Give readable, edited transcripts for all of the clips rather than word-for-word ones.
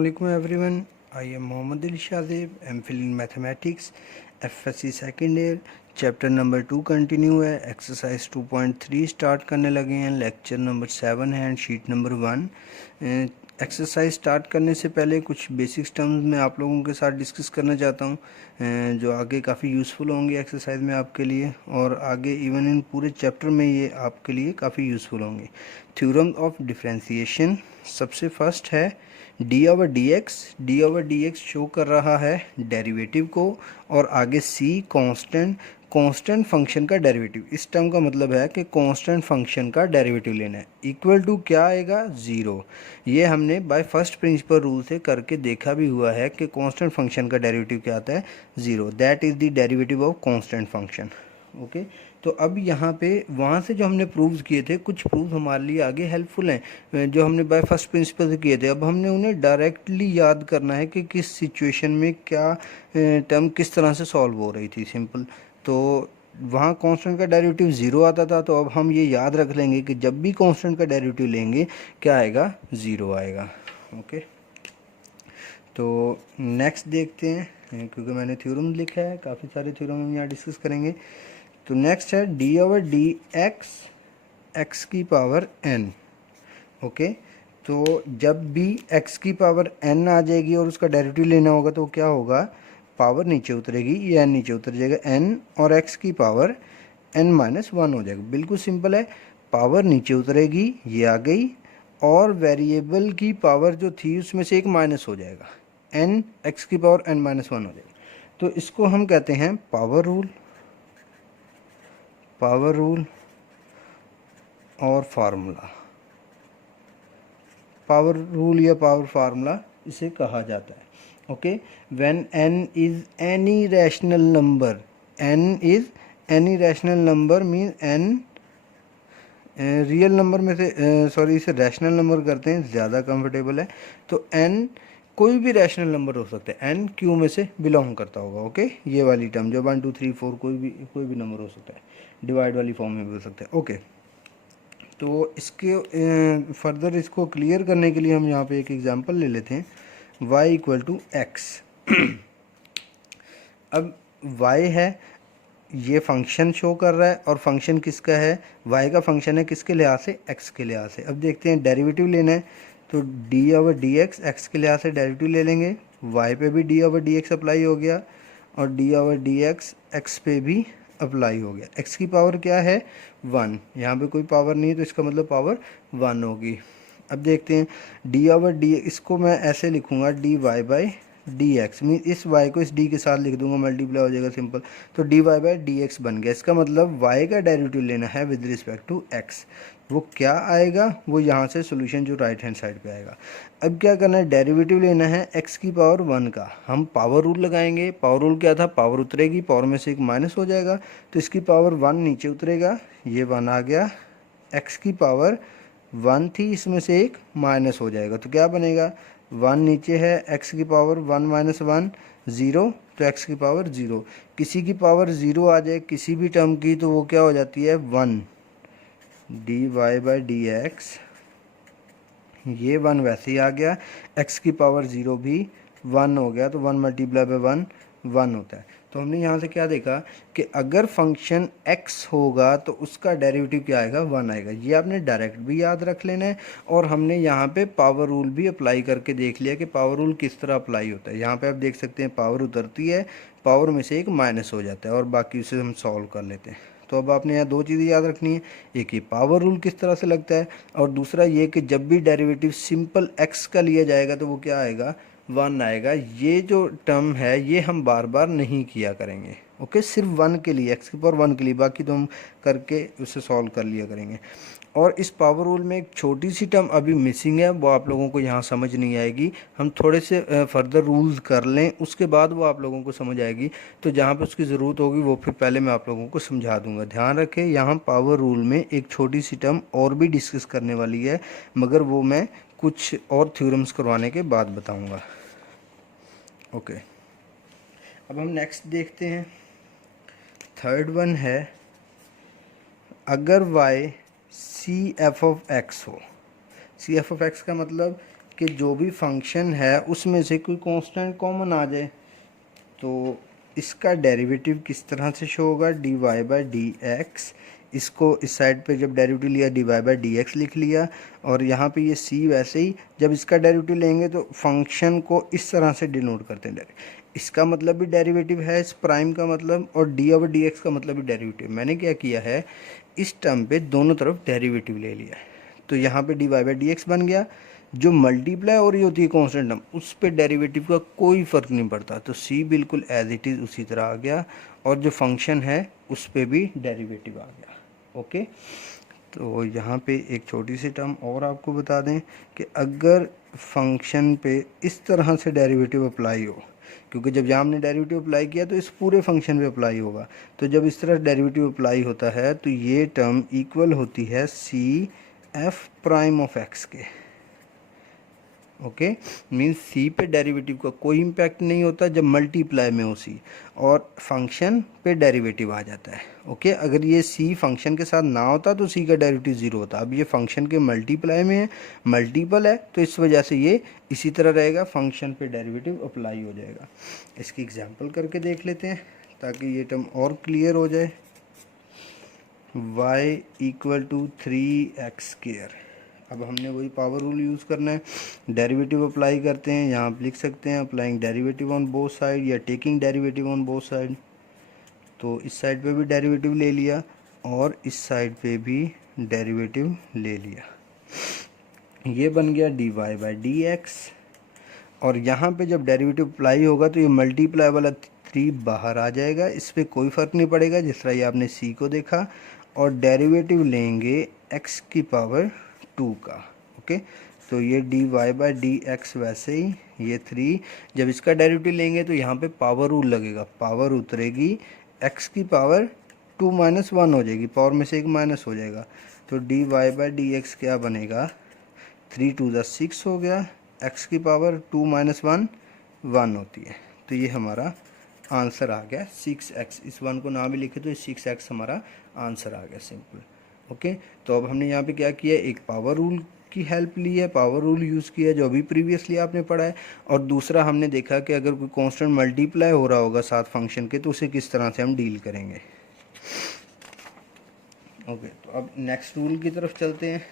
Assalamualaikum everyone. I am Mohammad Ali Shazib, MPhil in Mathematics, FSC second year. Chapter number 2 continue है. Exercise 2.3 start करने लगे हैं. Lecture number 7 है and sheet number 1. Exercise start करने से पहले कुछ बेसिक्स टर्म्स मैं आप लोगों के साथ डिस्कस करना चाहता हूँ, जो आगे काफ़ी यूज़फुल होंगे एक्सरसाइज में आपके लिए, और आगे इवन इन पूरे चैप्टर में ये आपके लिए काफ़ी यूज़फुल होंगे. Theorem of differentiation. सबसे फर्स्ट है D over d x. D over d x show कर रहा है डेरिवेटिव को, और आगे सी कांस्टेंट फंक्शन का डेरिवेटिव. इस टर्म का मतलब है कि कांस्टेंट फंक्शन का डेरिवेटिव लेना है. इक्वल टू क्या आएगा? ज़ीरो. ये हमने बाय फर्स्ट प्रिंसिपल रूल से करके देखा भी हुआ है कि कांस्टेंट फंक्शन का डेरिवेटिव क्या आता है? Zero. That is the derivative of constant function. Okay. तो अब यहाँ पे वहाँ से जो हमने प्रूव्स किए थे, कुछ प्रूव्स हमारे लिए आगे हेल्पफुल हैं जो हमने बाय फर्स्ट प्रिंसिपल से किए थे. अब हमने उन्हें डायरेक्टली याद करना है कि किस सिचुएशन में क्या टर्म किस तरह से सॉल्व हो रही थी. सिंपल. तो वहाँ कांस्टेंट का डेरिवेटिव ज़ीरो आता था, तो अब हम ये याद रख लेंगे कि जब भी कांस्टेंट का डेरिवेटिव लेंगे क्या आएगा? ज़ीरो आएगा. ओके. तो नेक्स्ट देखते हैं, क्योंकि मैंने थ्योरम लिखा है, काफ़ी सारे थ्योरम हम यहाँ डिस्कस करेंगे. तो नेक्स्ट है D over d x x की पावर एन. ओके. तो जब भी एक्स की पावर एन आ जाएगी और उसका डेरिवेटिव लेना होगा तो क्या होगा? पावर नीचे उतरेगी, ये एन नीचे उतर जाएगा, एन और एक्स की पावर एन माइनस वन हो जाएगा. बिल्कुल सिंपल है. पावर नीचे उतरेगी, ये आ गई, और वेरिएबल की पावर जो थी उसमें से एक माइनस हो जाएगा, एन एक्स की पावर एन माइनस वन हो जाएगी. तो इसको हम कहते हैं पावर रूल. पावर रूल और फार्मूला. पावर रूल या पावर फार्मूला इसे कहा जाता है. Okay. When n is any rational number, n is any rational number mean n real number में से सॉरी इसे रैशनल नंबर करते हैं, ज़्यादा कंफर्टेबल है. तो n कोई भी रैशनल नंबर हो सकता है, n क्यू में से बिलोंग करता होगा. ओके. ये वाली टर्म जो 1 2 3 4 कोई भी नंबर हो सकता है, डिवाइड वाली फॉर्म में भी हो सकता है. ओके. तो इसके फर्दर इसको क्लियर करने के लिए हम यहाँ पे एक एग्जांपल ले लेते हैं. y equal to x. अब y है, ये फंक्शन शो कर रहा है, और फंक्शन किसका है? y का फंक्शन है किसके लिहाज से? x के लिहाज से. अब देखते हैं डेरिवेटिव लेना है, तो d over d x x के लिहाज से डेरिवेटिव ले लेंगे. y पे भी d over d x apply हो गया, और d over d x x पे भी अप्लाई हो गया. x की पावर क्या है? 1. यहाँ पे कोई पावर नहीं है, तो इसका मतलब पावर 1 होगी. अब देखते हैं d ओवर डी, इसको मैं ऐसे लिखूँगा dy by D x, mean इस y को इस d के साथ लिख दूंगा, मल्टीप्लाई हो जाएगा. सिंपल. तो dy बाई डी एक्स बन गया. इसका मतलब y का डेरिवेटिव लेना है विद रिस्पेक्ट टू x. वो क्या आएगा? वो यहाँ से सोल्यूशन जो राइट हैंड साइड पे आएगा. अब क्या करना है? डेरिवेटिव लेना है x की पावर 1 का. हम पावर रूल लगाएंगे. पावर रूल क्या था? पावर उतरेगी, पावर में से एक माइनस हो जाएगा, तो इसकी पावर 1 नीचे उतरेगा, ये 1 आ गया. x की पावर 1 थी, इसमें से एक माइनस हो जाएगा, तो क्या बनेगा? 1 नीचे है, x की पावर 1 माइनस 1 ज़ीरो, तो x की पावर 0. किसी की पावर 0 आ जाए किसी भी टर्म की, तो वो क्या हो जाती है? 1. D Y by D X, ये 1 वैसे ही आ गया. x की पावर 0 भी 1 हो गया, तो 1 मल्टीप्लाई बाई 1 1 होता है. तो हमने यहाँ से क्या देखा कि अगर फंक्शन x होगा तो उसका डेरिवेटिव क्या आएगा? 1 आएगा. ये आपने डायरेक्ट भी याद रख लेना है, और हमने यहाँ पे पावर रूल भी अप्लाई करके देख लिया कि पावर रूल किस तरह अप्लाई होता है. यहाँ पे आप देख सकते हैं पावर उतरती है, पावर में से एक माइनस हो जाता है, और बाकी उसे हम सॉल्व कर लेते हैं. तो अब आपने यहाँ दो चीज़ें याद रखनी है. एक ये पावर रूल किस तरह से लगता है, और दूसरा ये कि जब भी डेरिवेटिव सिंपल x का लिया जाएगा तो वो क्या आएगा? 1 आएगा. ये जो टर्म है ये हम बार बार नहीं किया करेंगे. ओके. सिर्फ 1 के लिए, x की पावर 1 के लिए, बाकी तो हम करके उसे सॉल्व कर लिया करेंगे. और इस पावर रूल में एक छोटी सी टर्म अभी मिसिंग है, वो आप लोगों को यहाँ समझ नहीं आएगी. हम थोड़े से फर्दर रूल्स कर लें, उसके बाद वो आप लोगों को समझ आएगी. तो जहाँ पे उसकी ज़रूरत होगी वो फिर पहले मैं आप लोगों को समझा दूंगा. ध्यान रखें, यहाँ पावर रूल में एक छोटी सी टर्म और भी डिस्कस करने वाली है, मगर वो मैं कुछ और थ्योरम्स करवाने के बाद बताऊँगा. ओके. अब हम नेक्स्ट देखते हैं. थर्ड वन है, अगर y c f of x हो. सी एफ ऑफ एक्स का मतलब कि जो भी फंक्शन है उसमें से कोई कांस्टेंट कॉमन आ जाए। तो इसका डेरिवेटिव किस तरह से शो होगा, dy बाई डी एक्स, इसको इस साइड पे जब डेरिवेटिव लिया dy बाई डी एक्स लिख लिया, और यहाँ पे ये c वैसे ही जब इसका डेरिवेटिव लेंगे तो फंक्शन को इस तरह से डिनोट करते हैं डायरेक्ट। इसका मतलब भी डेरिवेटिव है इस प्राइम का मतलब, और डी ओवर डी एक्स का मतलब भी डेरिवेटिव। मैंने क्या किया है, इस टर्म पे दोनों तरफ डेरिवेटिव ले लिया है। तो यहाँ पे D Y by D X बन गया, जो मल्टीप्लाई हो रही होती है कांस्टेंट टर्म उस पे डेरिवेटिव का कोई फ़र्क नहीं पड़ता। तो सी बिल्कुल एज इट इज़ उसी तरह आ गया, और जो फंक्शन है उस पे भी डेरिवेटिव आ गया। ओके, तो यहाँ पे एक छोटी सी टर्म और आपको बता दें कि अगर फंक्शन पे इस तरह से डेरिवेटिव अप्लाई हो, क्योंकि जब यहाँ हमने डेरिवेटिव अप्लाई किया तो इस पूरे फंक्शन पे अप्लाई होगा, तो जब इस तरह डेरिवेटिव अप्लाई होता है तो ये टर्म इक्वल होती है C F prime of x के। ओके, मीन्स सी पे डेरिवेटिव का कोई इम्पैक्ट नहीं होता जब मल्टीप्लाई में हो सी, और फंक्शन पे डेरिवेटिव आ जाता है। ओके, अगर ये सी फंक्शन के साथ ना होता तो सी का डेरिवेटिव ज़ीरो होता। अब ये फंक्शन के मल्टीप्लाई में है, मल्टीपल है, तो इस वजह से ये इसी तरह रहेगा, फंक्शन पे डेरिवेटिव अप्लाई हो जाएगा। इसकी एग्जाम्पल करके देख लेते हैं ताकि ये टर्म और क्लियर हो जाए। y equal to 3x²। अब हमने वही पावर रूल यूज़ करना है, डेरिवेटिव अप्लाई करते हैं। यहाँ आप लिख सकते हैं applying derivative on both side या taking derivative on both side. तो इस साइड पे भी डेरिवेटिव ले लिया और इस साइड पे भी डेरिवेटिव ले लिया, ये बन गया dy बाई डी एक्स। और यहाँ पे जब डेरिवेटिव अप्लाई होगा तो ये मल्टीप्लाई वाला 3 बाहर आ जाएगा, इस पर कोई फ़र्क नहीं पड़ेगा जिस तरह ये आपने c को देखा, और डेरिवेटिव लेंगे x की पावर 2 का। ओके, तो ये dy बाई डी एक्स वैसे ही, ये 3 जब इसका डेरिवेटिव लेंगे तो यहाँ पे पावर रूल लगेगा, पावर उतरेगी, x की पावर 2 माइनस 1 हो जाएगी, पावर में से एक माइनस हो जाएगा। तो dy बाई डी एक्स क्या बनेगा, 3 2 ज़ा 6 हो गया, x की पावर 2 माइनस 1 1 होती है। तो ये हमारा आंसर आ गया 6x। इस 1 को ना भी लिखे तो 6x हमारा आंसर आ गया, सिंपल। ओके, तो अब हमने यहाँ पे क्या किया, एक पावर रूल की हेल्प ली है, पावर रूल यूज़ किया जो अभी प्रीवियसली आपने पढ़ा है, और दूसरा हमने देखा कि अगर कोई कांस्टेंट मल्टीप्लाई हो रहा होगा साथ फंक्शन के तो उसे किस तरह से हम डील करेंगे। ओके, तो अब नेक्स्ट रूल की तरफ चलते हैं।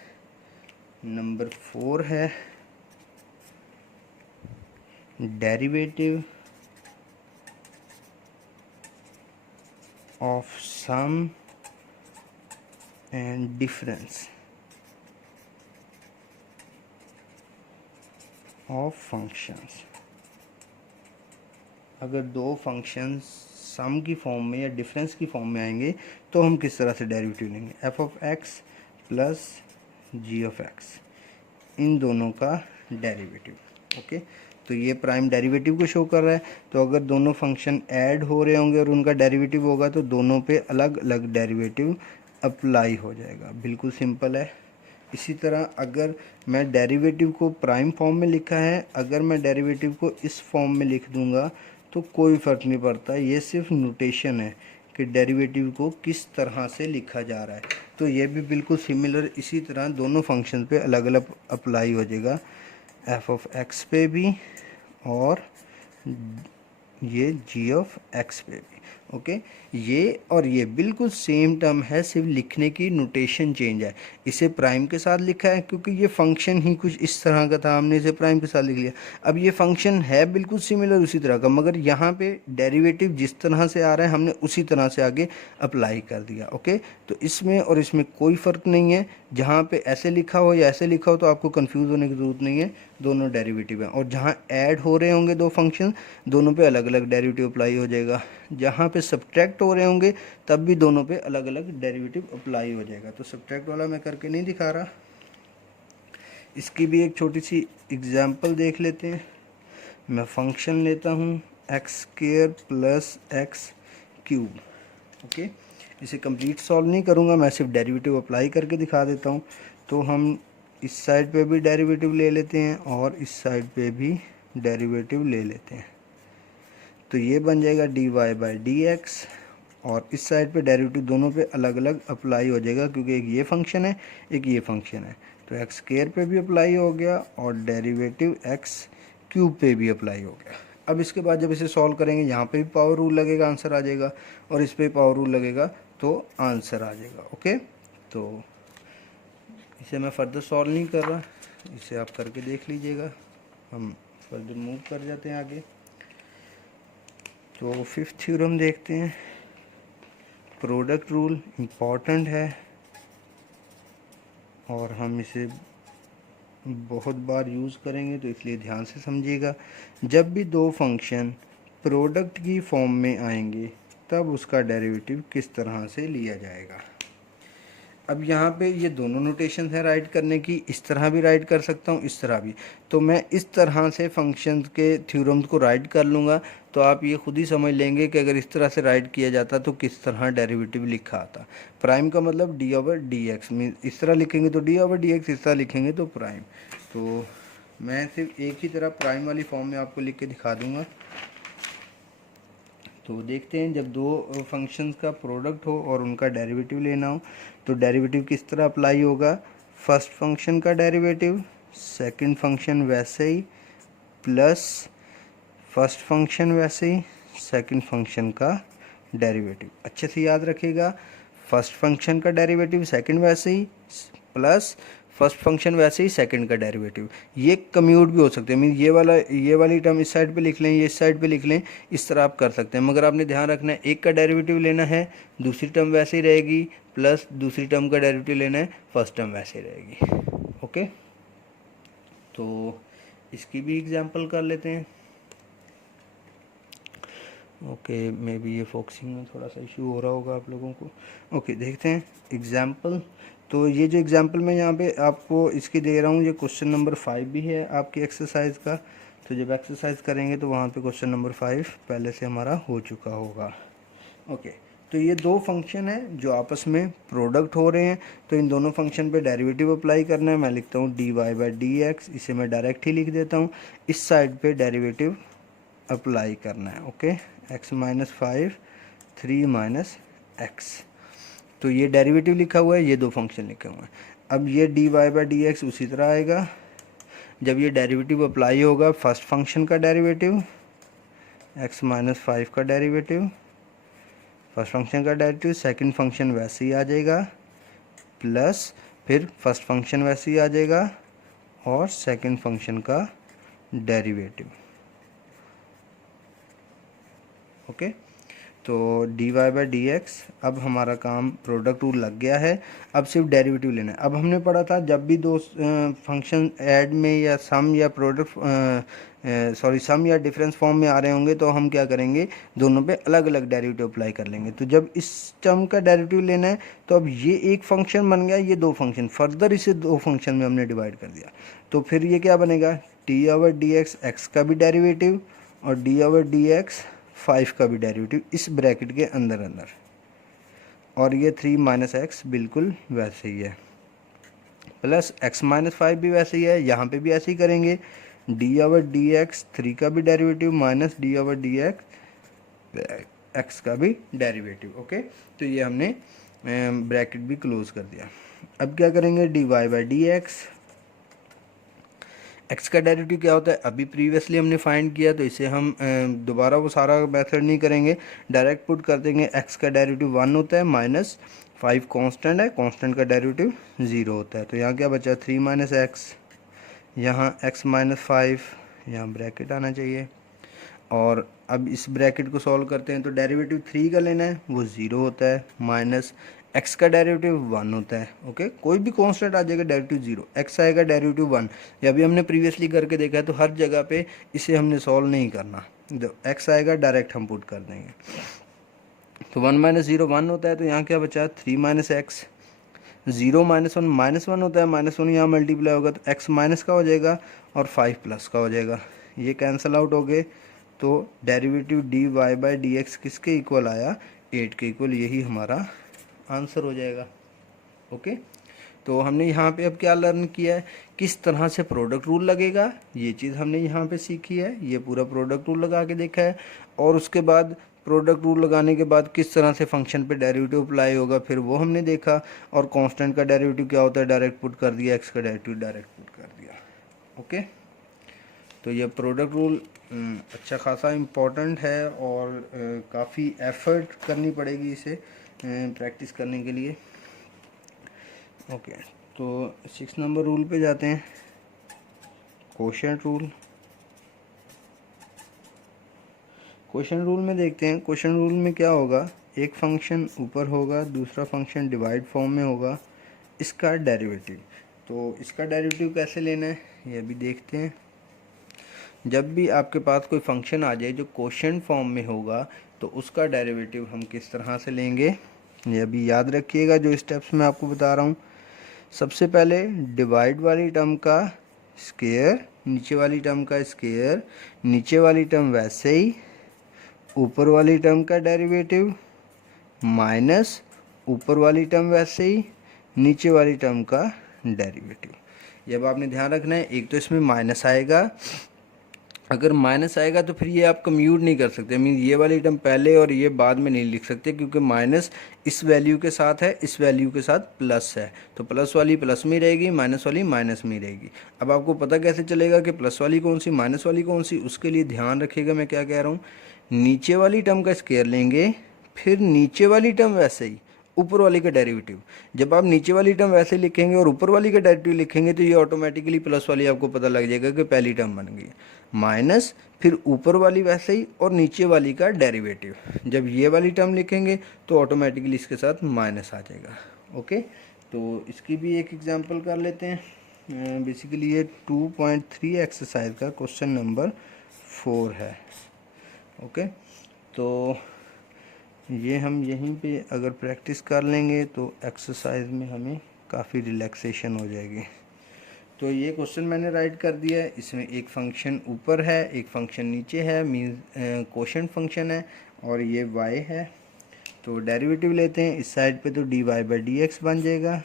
नंबर 4 है derivative of sum and difference of functions. अगर दो फंक्शंस सम की फॉर्म में या डिफरेंस की फॉर्म में आएंगे तो हम किस तरह से डेरिवेटिव लेंगे, f of x plus g of x, इन दोनों का डेरिवेटिव। ओके, तो ये प्राइम डेरिवेटिव को शो कर रहा है, तो अगर दोनों फंक्शन ऐड हो रहे होंगे और उनका डेरिवेटिव होगा तो दोनों पे अलग अलग डेरिवेटिव अप्लाई हो जाएगा, बिल्कुल सिंपल है। इसी तरह अगर मैं डेरिवेटिव को प्राइम फॉर्म में लिखा है, अगर मैं डेरिवेटिव को इस फॉर्म में लिख दूंगा तो कोई फ़र्क नहीं पड़ता, ये सिर्फ नोटेशन है कि डेरिवेटिव को किस तरह से लिखा जा रहा है। तो ये भी बिल्कुल सिमिलर इसी तरह दोनों फंक्शन पे अलग अलग अप्लाई हो जाएगा, एफ ऑफ एक्स पे भी और ये जी ऑफ एक्स पे भी। ओके, ये और ये बिल्कुल सेम टर्म है, सिर्फ लिखने की नोटेशन चेंज है। इसे प्राइम के साथ लिखा है क्योंकि ये फंक्शन ही कुछ इस तरह का था, हमने इसे प्राइम के साथ लिख लिया। अब ये फंक्शन है बिल्कुल सिमिलर उसी तरह का, मगर यहाँ पे डेरिवेटिव जिस तरह से आ रहा है हमने उसी तरह से आगे अप्लाई कर दिया। ओके, तो इसमें और इसमें कोई फ़र्क नहीं है, जहाँ पे ऐसे लिखा हो या ऐसे लिखा हो तो आपको कंफ्यूज होने की ज़रूरत नहीं है, दोनों डेरिवेटिव हैं। और जहाँ ऐड हो रहे होंगे दो फंक्शन, दोनों पे अलग अलग डेरिवेटिव अप्लाई हो जाएगा। जहाँ पे सब्ट्रैक्ट हो रहे होंगे तब भी दोनों पे अलग अलग डेरिवेटिव अप्लाई हो जाएगा। तो सब्ट्रैक्ट वाला मैं करके नहीं दिखा रहा, इसकी भी एक छोटी सी एग्जांपल देख लेते हैं। मैं फंक्शन लेता हूँ x² plus x cube. Okay, इसे कंप्लीट सॉल्व नहीं करूँगा, मैं सिर्फ डेरिवेटिव अप्लाई करके दिखा देता हूँ। तो हम इस साइड पे भी डेरिवेटिव ले लेते हैं और इस साइड पे भी डेरिवेटिव ले लेते हैं। तो ये बन जाएगा dy बाई डी एक्स, और इस साइड पे डेरिवेटिव दोनों पे अलग अलग अप्लाई हो जाएगा, क्योंकि एक ये फंक्शन है एक ये फंक्शन है। तो एक्स स्क्वायर पे भी अप्लाई हो गया और डेरिवेटिव एक्स क्यूब पे भी अप्लाई हो गया। अब इसके बाद जब इसे सॉल्व करेंगे यहाँ पे भी पावर रूल लगेगा, आंसर आ जाएगा, और इस पर पावर रूल लगेगा तो आंसर आ जाएगा। ओके, तो इसे मैं फर्दर सॉल्व नहीं कर रहा, इसे आप करके देख लीजिएगा। हम फर्दर मूव कर जाते हैं आगे। तो फिफ्थ थ्योरम देखते हैं। प्रोडक्ट रूल इम्पॉर्टेंट है और हम इसे बहुत बार यूज़ करेंगे, तो इसलिए ध्यान से समझिएगा। जब भी दो फंक्शन प्रोडक्ट की फॉर्म में आएंगे तब उसका डेरिवेटिव किस तरह से लिया जाएगा। अब यहाँ पे ये दोनों नोटेशन है राइट करने की, इस तरह भी राइट कर सकता हूँ, इस तरह भी। तो मैं इस तरह से फंक्शन के थ्योरम्स को राइट कर लूँगा, तो आप ये खुद ही समझ लेंगे कि अगर इस तरह से राइट किया जाता तो किस तरह डेरिवेटिव लिखा आता। प्राइम का मतलब D over d x, mean इस तरह लिखेंगे तो डी ओवर डी एक्स, इस तरह लिखेंगे तो प्राइम। तो मैं सिर्फ एक ही तरह प्राइम वाली फॉर्म में आपको लिख के दिखा दूँगा। तो देखते हैं, जब दो फंक्शंस का प्रोडक्ट हो और उनका डेरिवेटिव लेना हो तो डेरिवेटिव किस तरह अप्लाई होगा। फर्स्ट फंक्शन का डेरिवेटिव सेकंड फंक्शन वैसे ही, प्लस फर्स्ट फंक्शन वैसे ही सेकंड फंक्शन का डेरिवेटिव। अच्छे से याद रखिएगा, फर्स्ट फंक्शन का डेरिवेटिव सेकंड वैसे ही, प्लस फर्स्ट फंक्शन वैसे ही सेकंड का डेरिवेटिव। ये कम्यूट भी हो सकते हैं, मीन ये वाली टर्म इस साइड पे लिख लें, ये इस साइड पे लिख लें, इस तरह आप कर सकते हैं। मगर आपने ध्यान रखना है, एक का डेरिवेटिव लेना है, दूसरी टर्म वैसे ही रहेगी, प्लस दूसरी टर्म का डेरिवेटिव लेना है, फर्स्ट टर्म वैसे ही रहेगी। ओके, तो इसकी भी एग्जाम्पल कर लेते हैं। ओके, मे बी ये फोकसिंग में थोड़ा सा इशू हो रहा होगा आप लोगों को। ओके, देखते हैं एग्जाम्पल। तो ये जो एग्जाम्पल मैं यहाँ पे आपको इसकी दे रहा हूँ, ये क्वेश्चन नंबर 5 भी है आपकी एक्सरसाइज का। तो जब एक्सरसाइज करेंगे तो वहाँ पे क्वेश्चन नंबर 5 पहले से हमारा हो चुका होगा। ओके, तो ये दो फंक्शन है जो आपस में प्रोडक्ट हो रहे हैं, तो इन दोनों फंक्शन पे डेरिवेटिव अप्लाई करना है। मैं लिखता हूँ dy बाई डी एक्स, इसे मैं डायरेक्ट ही लिख देता हूँ। इस साइड पे डेरिवेटिव अप्लाई करना है। Okay, x minus 5 3 minus x, तो ये डेरिवेटिव लिखा हुआ है, ये दो फंक्शन लिखे हुए हैं। अब ये dy बाई डी एक्स उसी तरह आएगा। जब ये डेरिवेटिव अप्लाई होगा, फर्स्ट फंक्शन का डेरिवेटिव x माइनस 5 का डेरिवेटिव, फर्स्ट फंक्शन का डेरिवेटिव, सेकंड फंक्शन वैसे ही आ जाएगा, प्लस फिर फर्स्ट फंक्शन वैसे ही आ जाएगा और सेकंड फंक्शन का डेरिवेटिव। ओके, तो dy बाई डी एक्स, अब हमारा काम प्रोडक्ट रूल लग गया है। अब सिर्फ डेरिवेटिव लेना है। अब हमने पढ़ा था जब भी दो फंक्शन ऐड में या सम या सम या डिफरेंस फॉर्म में आ रहे होंगे तो हम क्या करेंगे, दोनों पे अलग अलग डेरिवेटिव अप्लाई कर लेंगे। तो जब इस टर्म का डेरिवेटिव लेना है तो अब ये एक फंक्शन बन गया, ये दो फंक्शन, फर्दर इसे दो फंक्शन में हमने डिवाइड कर दिया। तो फिर ये क्या बनेगा, T over d x, x का भी डेरिवेटिव, और डी ओवर डी एक्स 5 का भी डेरिवेटिव इस ब्रैकेट के अंदर अंदर, और ये 3 माइनस एक्स बिल्कुल वैसे ही है, प्लस x माइनस 5 भी वैसे ही है, यहाँ पे भी ऐसे ही करेंगे। डी ओवर डी एक्स 3 का भी derivative minus D over d x का भी डेरिवेटिव। ओके, तो ये हमने ब्रैकेट भी क्लोज कर दिया। अब क्या करेंगे, D Y by D x, x का डेरिवेटिव क्या होता है अभी प्रीवियसली हमने फाइंड किया, तो इसे हम दोबारा वो सारा मेथड नहीं करेंगे, डायरेक्ट पुट कर देंगे। एक्स का डेरिवेटिव 1 होता है, माइनस 5 कांस्टेंट है, कांस्टेंट का डेरिवेटिव 0 होता है। तो यहाँ क्या बचा, 3 माइनस एक्स, यहाँ x माइनस 5, यहाँ ब्रैकेट आना चाहिए। और अब इस ब्रैकेट को सॉल्व करते हैं तो डेरिवेटिव 3 का लेना है, वो 0 होता है, माइनस x का डेरिवेटिव 1 होता है। ओके, कोई भी कांस्टेंट आ जाएगा, डेरिवेटिव 0, x आएगा डेरिवेटिव 1। ये अभी हमने प्रीवियसली करके देखा है, तो हर जगह पे इसे हमने सॉल्व नहीं करना, जो x आएगा डायरेक्ट हम पुट कर देंगे। तो 1 माइनस 0 1 होता है, तो यहाँ क्या बचा, 3 माइनस एक्स, 0 माइनस 1 माइनस 1 होता है, माइनस 1 यहाँ मल्टीप्लाई होगा तो x माइनस का हो जाएगा और 5 प्लस का हो जाएगा, ये कैंसिल आउट हो गए। तो derivative D Y by D X किसके इक्वल आया, 8 के इक्वल, यही हमारा आंसर हो जाएगा। ओके, तो हमने यहाँ पे अब क्या लर्न किया है, किस तरह से प्रोडक्ट रूल लगेगा, ये चीज़ हमने यहाँ पे सीखी है, ये पूरा प्रोडक्ट रूल लगा के देखा है। और उसके बाद प्रोडक्ट रूल लगाने के बाद किस तरह से फंक्शन पे डेरिवेटिव अप्लाई होगा फिर वो हमने देखा, और कांस्टेंट का डेरिवेटिव क्या होता है डायरेक्ट पुट कर दिया, एक्स का डेरिवेटिव डायरेक्ट पुट कर दिया। ओके, तो ये प्रोडक्ट रूल अच्छा खासा इम्पोर्टेंट है और काफ़ी एफर्ट करनी पड़ेगी इसे प्रैक्टिस करने के लिए। ओके, तो 6 नंबर रूल पे जाते हैं, कोशेंट रूल। क्वेश्चन रूल में देखते हैं, क्वेश्चन रूल में क्या होगा, एक फंक्शन ऊपर होगा, दूसरा फंक्शन डिवाइड फॉर्म में होगा, इसका डेरिवेटिव। तो इसका डेरिवेटिव कैसे लेना है ये भी देखते हैं। जब भी आपके पास कोई फंक्शन आ जाए जो क्वोशिएंट फॉर्म में होगा तो उसका डेरिवेटिव हम किस तरह से लेंगे, ये भी याद रखिएगा जो स्टेप्स मैं आपको बता रहा हूँ। सबसे पहले डिवाइड वाली टर्म का स्क्वायर, नीचे वाली टर्म का स्क्वायर, नीचे वाली टर्म वैसे ही, ऊपर वाली टर्म का डेरिवेटिव माइनस ऊपर वाली टर्म वैसे ही, नीचे वाली टर्म का डेरिवेटिव। ये अब आपने ध्यान रखना है, एक तो इसमें माइनस आएगा, अगर माइनस आएगा तो फिर ये आप कम्यूट नहीं कर सकते, मीन ये वाली टर्म पहले और ये बाद में नहीं लिख सकते, क्योंकि माइनस इस वैल्यू के साथ है, इस वैल्यू के साथ प्लस है, तो प्लस वाली प्लस में रहेगी, माइनस वाली माइनस में रहेगी। अब आपको पता कैसे चलेगा कि प्लस वाली कौन सी माइनस वाली कौन सी, उसके लिए ध्यान रखिएगा मैं क्या कह रहा हूँ। नीचे वाली टर्म का स्क्वायर लेंगे, फिर नीचे वाली टर्म वैसे ही ऊपर वाली का डेरिवेटिव। जब आप नीचे वाली टर्म वैसे लिखेंगे और ऊपर वाली का डेरिवेटिव लिखेंगे तो ये ऑटोमेटिकली प्लस वाली आपको पता लग जाएगा कि पहली टर्म बन गई, माइनस फिर ऊपर वाली वैसे ही और नीचे वाली का डेरिवेटिव। जब ये वाली टर्म लिखेंगे तो ऑटोमेटिकली इसके साथ माइनस आ जाएगा। ओके, तो इसकी भी एक एग्जांपल कर लेते हैं। बेसिकली ये 2.3 एक्सरसाइज का क्वेश्चन नंबर 4 है। ओके, तो ये हम यहीं पे अगर प्रैक्टिस कर लेंगे तो एक्सरसाइज में हमें काफ़ी रिलैक्सेशन हो जाएगी। तो ये क्वेश्चन मैंने राइट कर दिया है, इसमें एक फंक्शन ऊपर है एक फंक्शन नीचे है, मीन्स क्वोशिएंट फंक्शन है, और ये y है। तो डेरिवेटिव लेते हैं, इस साइड पे तो dy/dx बन जाएगा,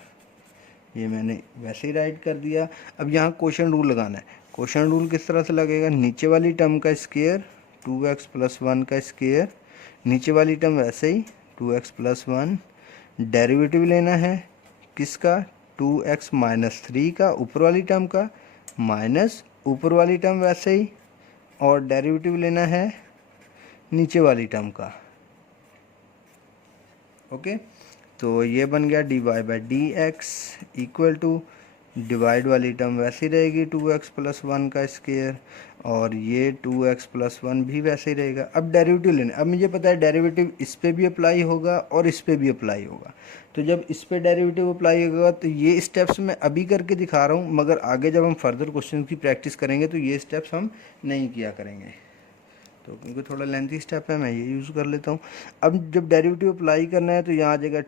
ये मैंने वैसे ही राइट कर दिया। अब यहाँ क्वोशिएंट रूल लगाना है। क्वोशिएंट रूल किस तरह से लगेगा, नीचे वाली टर्म का स्क्वायर 2x + 1 का स्क्वायर, नीचे वाली टर्म वैसे ही 2x + 1, डेरिवेटिव लेना है किसका, 2x - 3 का, ऊपर वाली टर्म का, माइनस ऊपर वाली टर्म वैसे ही, और डेरिवेटिव लेना है नीचे वाली टर्म का। ओके, तो ये बन गया dy/dx इक्वल टू, डिवाइड वाली टर्म वैसी रहेगी 2x + 1 का स्क्वायर, और ये 2x + 1 भी वैसे ही रहेगा। अब डेरिवेटिव लेना, अब मुझे पता है डेरिवेटिव इस पे भी अप्लाई होगा और इस पे भी अप्लाई होगा। तो जब इस पे डेरिवेटिव अप्लाई होगा तो ये स्टेप्स मैं अभी करके दिखा रहा हूँ, मगर आगे जब हम फर्दर क्वेश्चन की प्रैक्टिस करेंगे तो ये स्टेप्स हम नहीं किया करेंगे, तो क्योंकि थोड़ा लेंथी स्टेप है मैं ये यूज़ कर लेता हूँ। अब जब डेरिवेटिव अप्लाई करना है तो यहाँ आ जाएगा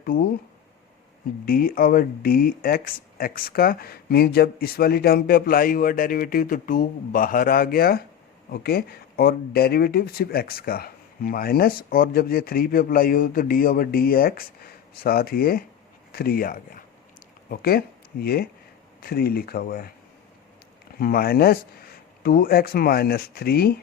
2d/dx x का, मीन जब इस वाली टर्म पे अप्लाई हुआ डेरिवेटिव तो 2 बाहर आ गया। ओके, और डेरिवेटिव सिर्फ x का, माइनस, और जब ये 3 पे अप्लाई हो तो d/dx साथ ये 3 आ गया। ओके, ये 3 लिखा हुआ है, माइनस 2x - 3,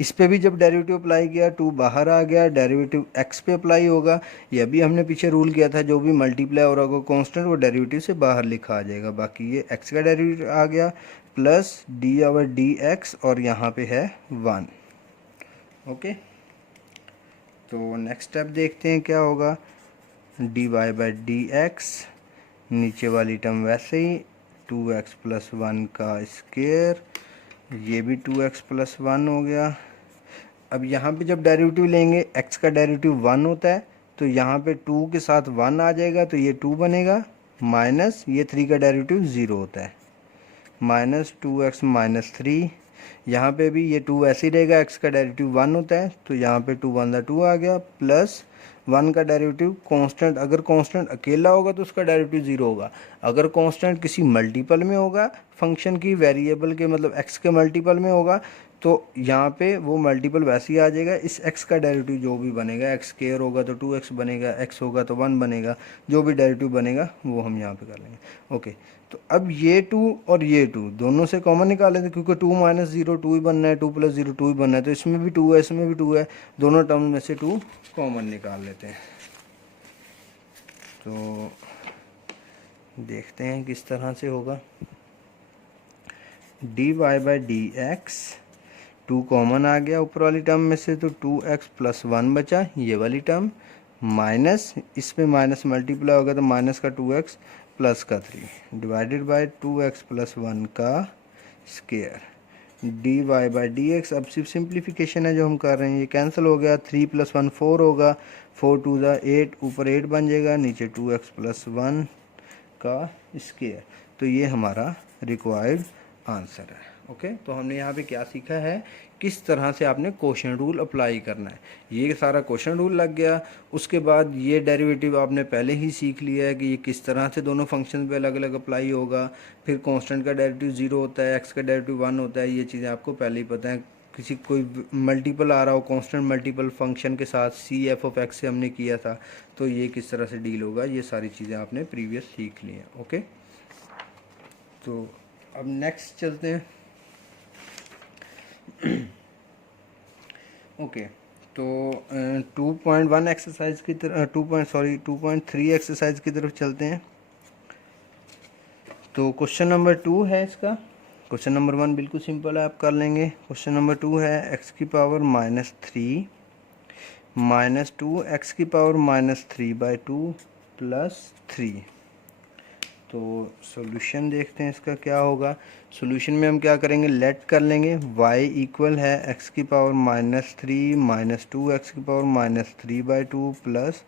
इस पे भी जब डेरिवेटिव अप्लाई किया 2 बाहर आ गया, डेरिवेटिव x पे अप्लाई होगा। ये भी हमने पीछे रूल किया था, जो भी मल्टीप्लाई हो रहा होगा कांस्टेंट वो डेरिवेटिव से बाहर लिखा आ जाएगा। बाकी ये x का डेरिवेटिव आ गया प्लस d/dx, और यहाँ पे है 1। ओके, तो नेक्स्ट स्टेप देखते हैं क्या होगा, dy/dx, नीचे वाली टर्म वैसे ही 2x + 1 का स्क्वायर, ये भी 2x + 1 हो गया। अब यहाँ पे जब डेरिवेटिव लेंगे x का डेरिवेटिव 1 होता है, तो यहाँ पे 2 के साथ 1 आ जाएगा तो ये 2 बनेगा, माइनस ये 3 का डेरिवेटिव 0 होता है, माइनस 2x - 3, यहाँ पे भी ये 2 ऐसे ही रहेगा, x का डेरिवेटिव 1 होता है तो यहाँ पे 2 1 2 आ गया, प्लस 1 का डेरिवेटिव कांस्टेंट, अगर कांस्टेंट अकेला होगा तो उसका डेरिवेटिव 0 होगा, अगर कांस्टेंट किसी मल्टीपल में होगा फंक्शन की, वेरिएबल के मतलब x के मल्टीपल में होगा तो यहाँ पे वो मल्टीपल वैसे ही आ जाएगा, इस x का डेरिवेटिव जो भी बनेगा, x स्क्वायर होगा तो 2x बनेगा, x होगा तो 1 बनेगा, जो भी डेरिवेटिव बनेगा वो हम यहाँ पे कर लेंगे। ओके, तो अब ये 2 और ये 2 दोनों से कॉमन निकाल लेते हैं, क्योंकि 2 माइनस 0 2 ही बनना है, 2 प्लस 0 2 ही बनना है, तो इसमें भी 2 है, इसमें भी 2 है, दोनों टर्म में से 2 कॉमन निकाल लेते हैं। तो देखते हैं किस तरह से होगा। dy by D x, 2 common आ गया ऊपर वाली टर्म में से, तो 2x प्लस 1 बचा, ये वाली टर्म, माइनस इसमें माइनस मल्टीप्लाई होगा तो माइनस का 2x प्लस का 3 डिवाइडेड बाय 2x प्लस 1 का square, dy by D x. अब सिर्फ सिंप्लीफिकेशन है जो हम कर रहे हैं, ये कैंसिल हो गया, 3 प्लस 1 4 होगा, 4 2 ज़ा 8, ऊपर 8 बन जाएगा, नीचे 2x प्लस 1 का स्क्वायर। तो ये हमारा रिक्वायर्ड आंसर है। ओके, तो हमने यहाँ पे क्या सीखा है, किस तरह से आपने क्वोशंट रूल अप्लाई करना है। ये सारा क्वोशंट रूल लग गया। उसके बाद ये डेरिवेटिव आपने पहले ही सीख लिया है कि ये किस तरह से दोनों फंक्शन पे अलग अलग अप्लाई होगा। फिर कांस्टेंट का डेरिवेटिव 0 होता है, एक्स का डेरिवेटिव 1 होता है, ये चीज़ें आपको पहले ही पता है। किसी कोई मल्टीपल आ रहा हो कांस्टेंट मल्टीपल फंक्शन के साथ, सी एफ ऑफ एक्स से हमने किया था, तो ये किस तरह से डील होगा, ये सारी चीज़ें आपने प्रीवियस सीख ली हैं। ओके, तो अब नेक्स्ट चलते हैं। ओके, तो 2.1 एक्सरसाइज की तरफ 2.3 एक्सरसाइज की तरफ चलते हैं। तो क्वेश्चन नंबर 2 है इसका। क्वेश्चन नंबर 1 बिल्कुल सिंपल है, आप कर लेंगे। क्वेश्चन नंबर 2 है x की पावर -3 माइनस 2 x की पावर -3/2 प्लस 3। तो सॉल्यूशन देखते हैं इसका क्या होगा। सॉल्यूशन में हम क्या करेंगे, लेट कर लेंगे y इक्वल है x की पावर -3 माइनस 2 x की पावर -3/2 प्लस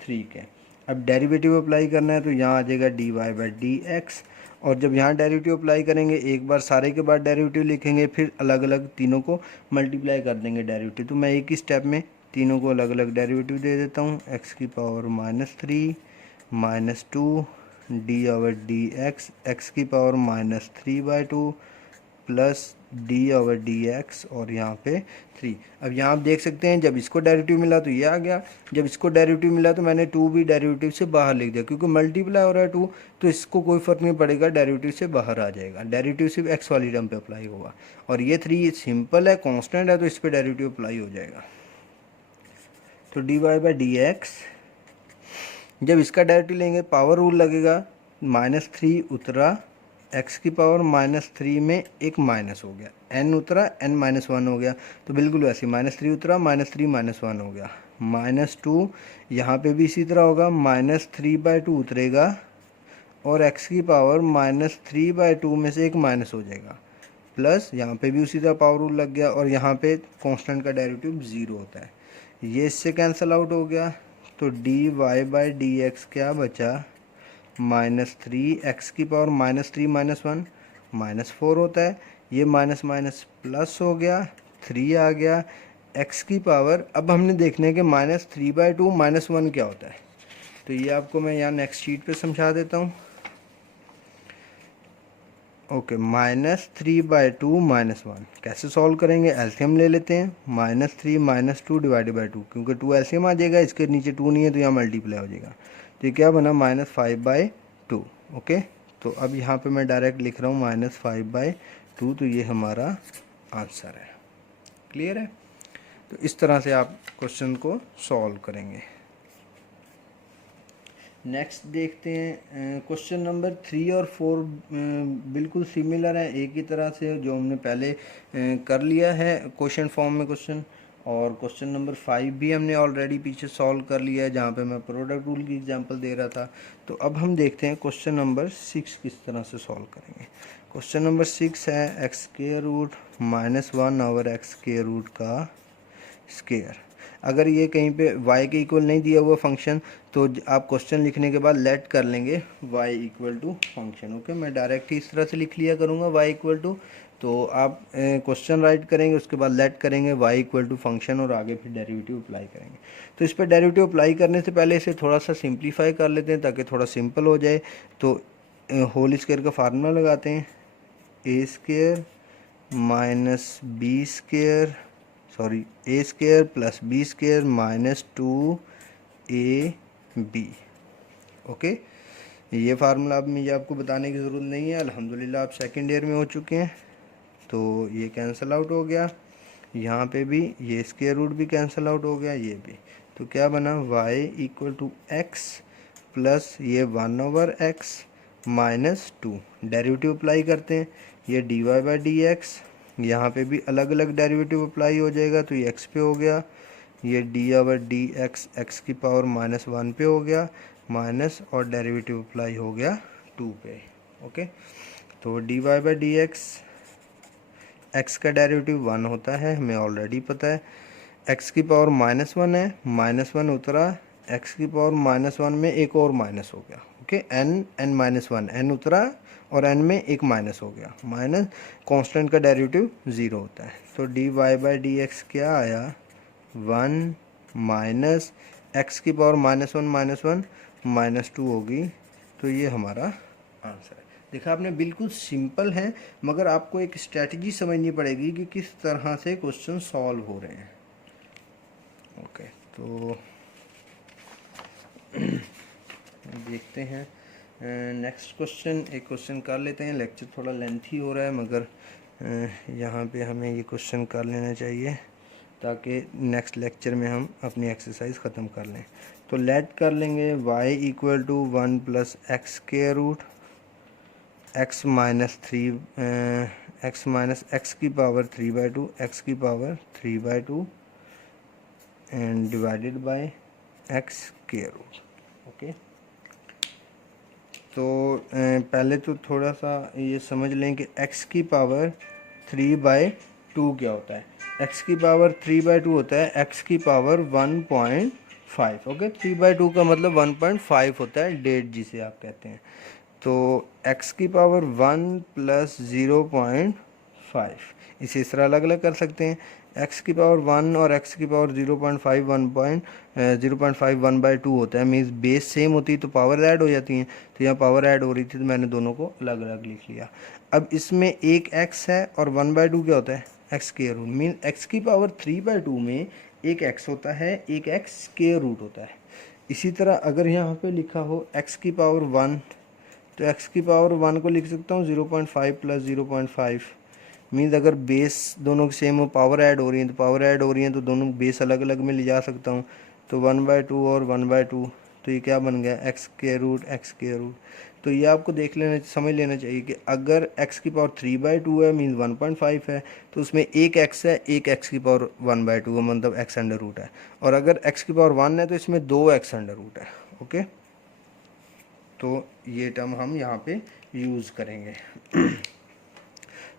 3 के। अब डेरिवेटिव अप्लाई करना है, तो यहाँ आ जाएगा dy बाई डी एक्स। और जब यहाँ डेरिवेटिव अप्लाई करेंगे, एक बार सारे के बाद डेरिवेटिव लिखेंगे, फिर अलग अलग तीनों को मल्टीप्लाई कर देंगे डेरिवेटिव। तो मैं एक ही स्टेप में तीनों को अलग अलग डेरिवेटिव दे देता हूँ। x की power -3 minus 2 d over d x, x की power -3/2 plus d over d x, और यहाँ पे 3। अब यहाँ आप देख सकते हैं, जब इसको डेरिवेटिव मिला तो ये आ गया, जब इसको डेरिवेटिव मिला तो मैंने 2 भी डेरिवेटिव से बाहर लिख दिया, क्योंकि मल्टीप्लाई हो रहा है 2, तो इसको कोई फ़र्क नहीं पड़ेगा, डेरिवेटिव से बाहर आ जाएगा। डेरिवेटिव सिर्फ एक्स वाली टर्म पे अप्लाई होगा। और ये 3 सिंपल है, कॉन्स्टेंट है, तो इस पर डेरिवेटिव अप्लाई हो जाएगा। तो d Y by D x, जब इसका डेरिवेटिव लेंगे पावर रूल लगेगा, -3 उतरा, x की पावर -3 में एक माइनस हो गया, n उतरा n -1 हो गया, तो बिल्कुल वैसे -3 उतरा, -3 -1 हो गया, -2 यहाँ पे भी इसी तरह होगा, -3/2 उतरेगा, और x की पावर -3/2 में से एक माइनस हो जाएगा, प्लस यहाँ पे भी उसी तरह पावर रूल लग गया, और यहाँ पे कांस्टेंट का डेरिवेटिव 0 होता है, ये इससे कैंसिल आउट हो गया। तो d Y by D x क्या बचा, -3 x की पावर -3 -1 -4 होता है, ये माइनस माइनस प्लस हो गया, 3 आ गया, x की पावर। अब हमने देखना है कि -3/2 -1 क्या होता है, तो ये आपको मैं यहाँ नेक्स्ट शीट पे समझा देता हूँ। ओके, -3/2 -1 कैसे सॉल्व करेंगे, एलसीएम ले लेते हैं, -3 -2 डिवाइडेड बाई 2, क्योंकि 2 एलसीएम आ जाएगा, इसके नीचे 2 नहीं है तो यहाँ मल्टीप्लाई हो जाएगा, तो ये क्या बना -5/2। ओके, तो अब यहाँ पे मैं डायरेक्ट लिख रहा हूँ -5/2, तो ये हमारा आंसर है। क्लियर है, तो इस तरह से आप क्वेश्चन को सॉल्व करेंगे। नेक्स्ट देखते हैं क्वेश्चन नंबर 3 और 4 बिल्कुल सिमिलर है, एक ही तरह से जो हमने पहले कर लिया है क्वेश्चन फॉर्म में क्वेश्चन। और क्वेश्चन नंबर 5 भी हमने ऑलरेडी पीछे सॉल्व कर लिया है, जहाँ पे मैं प्रोडक्ट रूल की एग्जांपल दे रहा था। तो अब हम देखते हैं क्वेश्चन नंबर 6 किस तरह से सॉल्व करेंगे। क्वेश्चन नंबर 6 है x² -1 ओवर x² का स्क्वायर। अगर ये कहीं पे y के इक्वल नहीं दिया हुआ फंक्शन, तो आप क्वेश्चन लिखने के बाद लेट कर लेंगे y equal to function. Okay, मैं डायरेक्ट ही इस तरह से लिख लिया करूँगा y इक्वल टू, तो आप क्वेश्चन राइट करेंगे, उसके बाद लेट करेंगे y इक्वल टू फंक्शन, और आगे फिर डेरिवेटिव अप्लाई करेंगे। तो इस पर डेरिवेटिव अप्लाई करने से पहले इसे थोड़ा सा सिंप्लीफाई कर लेते हैं ताकि थोड़ा सिंपल हो जाए। तो होल स्क्वायर का फार्मूला लगाते हैं, a² minus b square sorry a square plus b square minus 2ab। Okay, ये फार्मूला अब मुझे आपको बताने की ज़रूरत नहीं है, अल्हम्दुलिल्लाह आप सेकेंड ईयर में हो चुके हैं। तो ये कैंसिल आउट हो गया, यहाँ पे भी ये स्क्वायर रूट भी कैंसिल आउट हो गया, ये भी। तो क्या बना, y equal to x plus ये 1/x माइनस 2। डेरिवेटिव अप्लाई करते हैं, ये dy बाई डी एक्स, यहाँ पर भी अलग अलग डेरिवेटिव अप्लाई हो जाएगा, तो ये x पे हो गया, ये dy/dx x की पावर -1 पे हो गया, माइनस और डेरिवेटिव अप्लाई हो गया 2 पे। ओके, तो dy/dx x का डेरिवेटिव 1 होता है, हमें ऑलरेडी पता है। x की पावर -1 है, -1 उतरा, x की पावर -1 में एक और माइनस हो गया। ओके, n-1 n उतरा और n में एक माइनस हो गया, माइनस कांस्टेंट का डेरिवेटिव 0 होता है। तो dy/dx क्या आया, 1 माइनस एक्स की पावर -1 -2 होगी। तो ये हमारा आंसर है। देखा आपने, बिल्कुल सिंपल है, मगर आपको एक स्ट्रेटजी समझनी पड़ेगी कि किस तरह से क्वेश्चन सॉल्व हो रहे हैं। ओके, तो देखते हैं नेक्स्ट क्वेश्चन। एक क्वेश्चन कर लेते हैं, लेक्चर थोड़ा लेंथी हो रहा है, मगर यहाँ पे हमें ये क्वेश्चन कर लेना चाहिए ताकि नेक्स्ट लेक्चर में हम अपनी एक्सरसाइज ख़त्म कर लें। तो लेट कर लेंगे y equal to 1 plus x square root x minus 3 x minus x की पावर 3/2 x की power 3/2 and divided by x square root. Okay, तो पहले तो थोड़ा सा ये समझ लें कि x की पावर 3/2 क्या होता है। x की पावर 3/2 होता है x की पावर 1.5। ओके, 3/2 का मतलब 1.5 होता है, डेढ़ जिसे आप कहते हैं। तो x की पावर 1 प्लस 0.5, इसे इस तरह अलग अलग कर सकते हैं। x की पावर 1 और x की पावर 0.5 0.5 1/2 होता है, मीन्स बेस सेम होती है तो पावर ऐड हो जाती हैं। तो यहाँ पावर ऐड हो रही थी तो मैंने दोनों को अलग अलग लिख लिया। अब इसमें एक x है और 1/2 क्या होता है, x square root, mean x की पावर 3/2 में एक x होता है, एक x स्क्वायर रूट होता है। इसी तरह अगर यहाँ पे लिखा हो x की पावर 1, तो x की पावर 1 को लिख सकता हूँ 0.5 प्लस 0.5, मीन्स अगर बेस दोनों की सेम हो, पावर ऐड हो रही है, तो पावर ऐड हो रही है तो दोनों बेस अलग अलग में ले जा सकता हूँ। तो 1/2 और 1/2, तो ये क्या बन गया, x स्क्वायर रूट। तो ये आपको देख लेना, समझ लेना चाहिए कि अगर x की पावर 3/2 है, मीन्स 1.5 है, तो उसमें एक x है, एक x की पावर 1/2 है, मतलब x अंडर रूट है। और अगर x की पावर 1 है तो इसमें 2 x अंडर रूट है। ओके, तो ये टर्म हम यहाँ पे यूज़ करेंगे।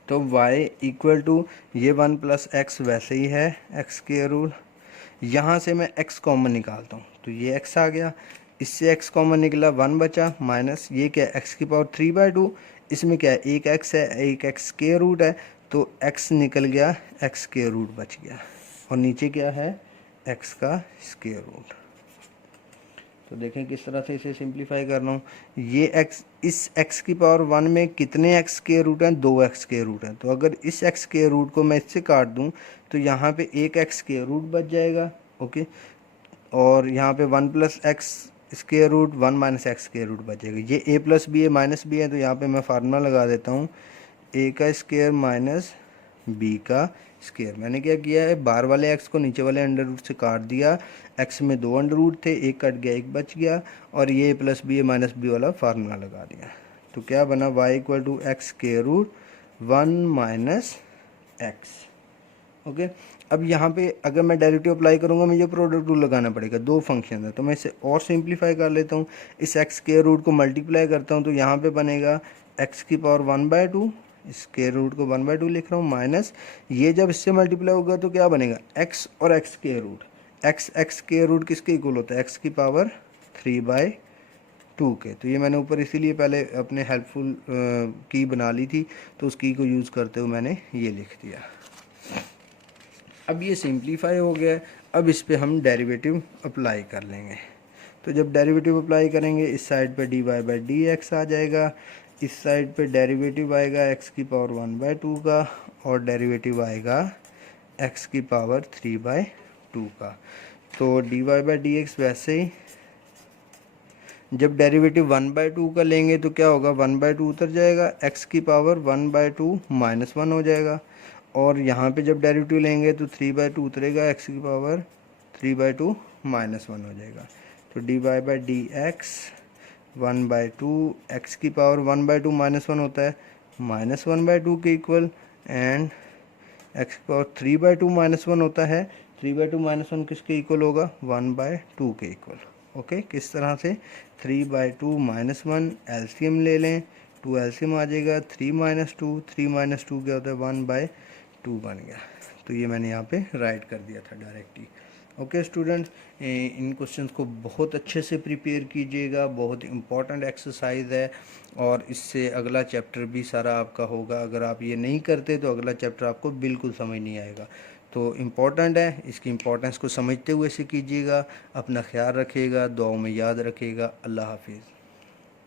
तो y इक्वल टू ये 1 प्लस एक्स वैसे ही है, एक्स स्क्वायर रूट। यहाँ से मैं x कॉमन निकालता हूँ, तो ये x आ गया, इससे x कॉमन निकला, 1 बचा, माइनस ये क्या है, x की पावर 3/2, इसमें क्या है, एक x है, एक x स्क्वायर रूट है, तो x निकल गया, x स्क्वायर रूट बच गया, और नीचे क्या है, x का स्क्वायर रूट। तो देखें किस तरह से इसे सिंप्लीफाई कर रहा हूँ। ये x, इस x की पावर 1 में कितने x स्क्वायर रूट हैं, 2 x स्क्वायर रूट हैं। तो अगर इस x स्क्वायर रूट को मैं इससे काट दूँ तो यहाँ पे एक x स्क्वायर रूट बच जाएगा। ओके, और यहाँ पे 1 plus x square root 1 minus x square root बच जाएगा। ये a प्लस बी है माइनस बी है, तो यहाँ पे मैं फार्मूला लगा देता हूँ, a का स्क्वायर माइनस b का स्क्वायर। मैंने क्या किया है, बाहर वाले x को नीचे वाले अंडर रूट से काट दिया, x में 2 अंडर रूट थे, एक कट गया, एक बच गया, और ये प्लस बी माइनस बी वाला फार्मूला लगा दिया। तो क्या बना, y equal to x square root 1 minus x. Okay, अब यहाँ पे अगर मैं डेरिवेटिव अप्लाई करूँगा मुझे प्रोडक्ट रूल लगाना पड़ेगा, दो फंक्शन है, तो मैं इसे और सिंप्लीफाई कर लेता हूँ। इस एक्स स्क्वायर रूट को मल्टीप्लाई करता हूँ तो यहाँ पे बनेगा x की पावर 1/2, स्क्वायर रूट को 1/2 लिख रहा हूँ, माइनस ये जब इससे मल्टीप्लाई होगा तो क्या बनेगा, x और x square root. x square root किसके इक्वल होता है, x की पावर 3/2 के। तो ये मैंने ऊपर इसीलिए पहले अपने हेल्पफुल की बना ली थी, तो उस की को यूज़ करते हुए मैंने ये लिख दिया। अब ये सिंप्लीफाई हो गया, अब इस पे हम डेरिवेटिव अप्लाई कर लेंगे। तो जब डेरिवेटिव अप्लाई करेंगे इस साइड पे dy बाई डी एक्स आ जाएगा, इस साइड पे डेरिवेटिव आएगा एक्स की पावर 1/2 का और डेरिवेटिव आएगा एक्स की पावर 3/2 का। तो d Y by D x वैसे ही जब डेरिवेटिव 1/2 का लेंगे तो क्या होगा, 1/2 उतर जाएगा, एक्स की पावर 1/2 -1 हो जाएगा। और यहाँ पे जब डेरिवेटिव लेंगे तो 3/2 उतरेगा, एक्स की पावर 3/2 -1 हो जाएगा। तो d Y by D x 1/2 x की पावर 1/2 -1 होता है -1/2 के इक्वल, एंड एक्स की पावर 3/2 -1 होता है 3/2 -1 किसके इक्वल होगा, 1/2 के इक्वल। ओके, किस तरह से 3/2 -1 एलसीएम ले लें, 2 एलसीएम आ जाएगा, 3 - 2 क्या होता है 1/2 बन गया। तो ये मैंने यहाँ पे राइट कर दिया था डायरेक्टली। ओके स्टूडेंट्स, इन क्वेश्चंस को बहुत अच्छे से प्रिपेयर कीजिएगा, बहुत इंपॉर्टेंट एक्सरसाइज है और इससे अगला चैप्टर भी सारा आपका होगा। अगर आप ये नहीं करते तो अगला चैप्टर आपको बिल्कुल समझ नहीं आएगा। तो इम्पॉर्टेंट है, इसकी इम्पोर्टेंस को समझते हुए से कीजिएगा। अपना ख्याल रखिएगा, दुआओं में याद रखिएगा। अल्लाह हाफिज़।